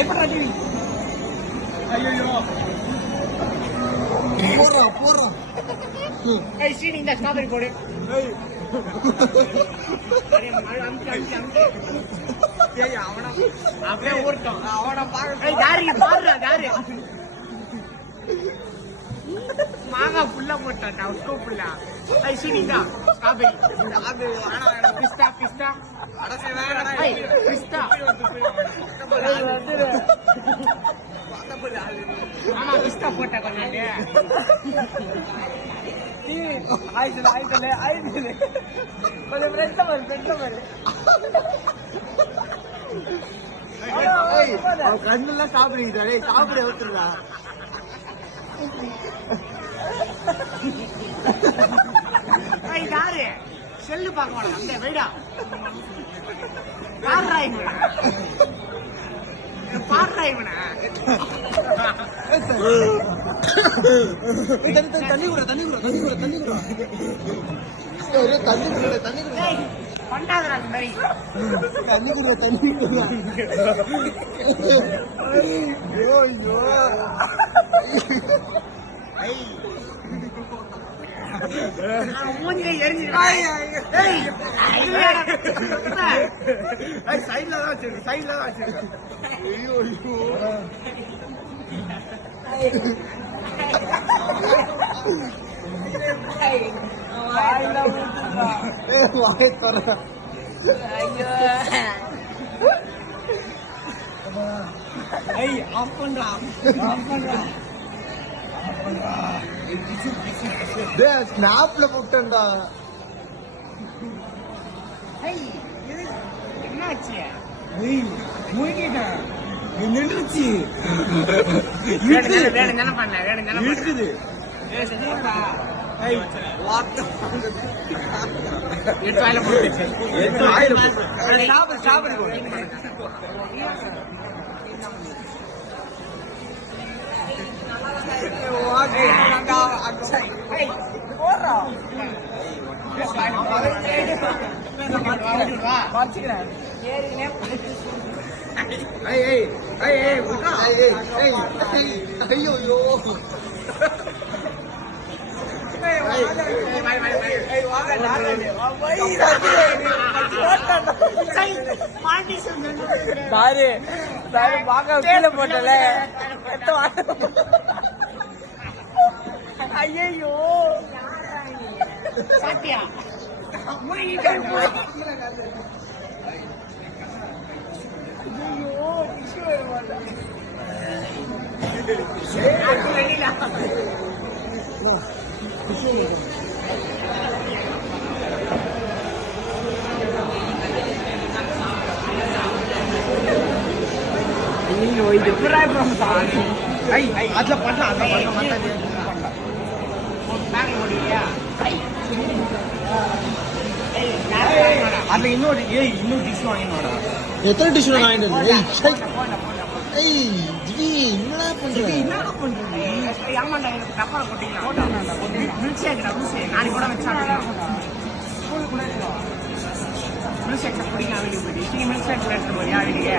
எப்படி டிவி? ஐயோ போடுறான். ஏய் சீனி இந்த ஸ்ட்ராபெரி போடு. ஏய் அவன அப்படியே ஊர்ட்டோம். அவன பாக்க. ஏய் தாரி. மாங்கா புல்ல போட்டான் உஸ்கோ புல்ல. ஐ சீனி இந்த ஸ்ட்ராபெரி. அது வேணா பிஸ்தா. அடசே வேணா. ஏய் பிஸ்தா. ஆமா பிஸ்தா போட்டா கொண்டாடே. ஆயிடுச்சு கொஞ்சம் ஃப்ரெண்ட்ல வரு கண்ணெல்லாம் சாப்பிடுறீங்க சாப்பிட ஊத்துறா யாரு செல்லு பார்க்க அந்த வைடா பாடுறா இவன தண்ணி கூட பண்ணாதரா தண்ணி கூட மூஞ்சி எரிஞ்சு சைட்ல தான் வச்சிருக்கேன் ஆஃப் பண்றா ஸ்னாப்ல போட்டா என்னாச்சு நின்றுச்சு இருக்குது கீழே போட்டல ஐயோ சாத்தியா இது அதுல பண்ணலாம் அதுல இன்னொரு டிஷ் வாங்கினோடா எத்தனை டிஷ் வாங்கிட்டு என்னடா பண்றது ஆமாண்டா எனக்கு டப்பால போட்டீங்களா மில்க் ஷேக் நாளைக்கு கூட வச்சா மில்க் ஷேக் குடிக்கலாம் வெளியே போயிட்டு மில்க் ஷேக் எடுத்து போறியா வெளியே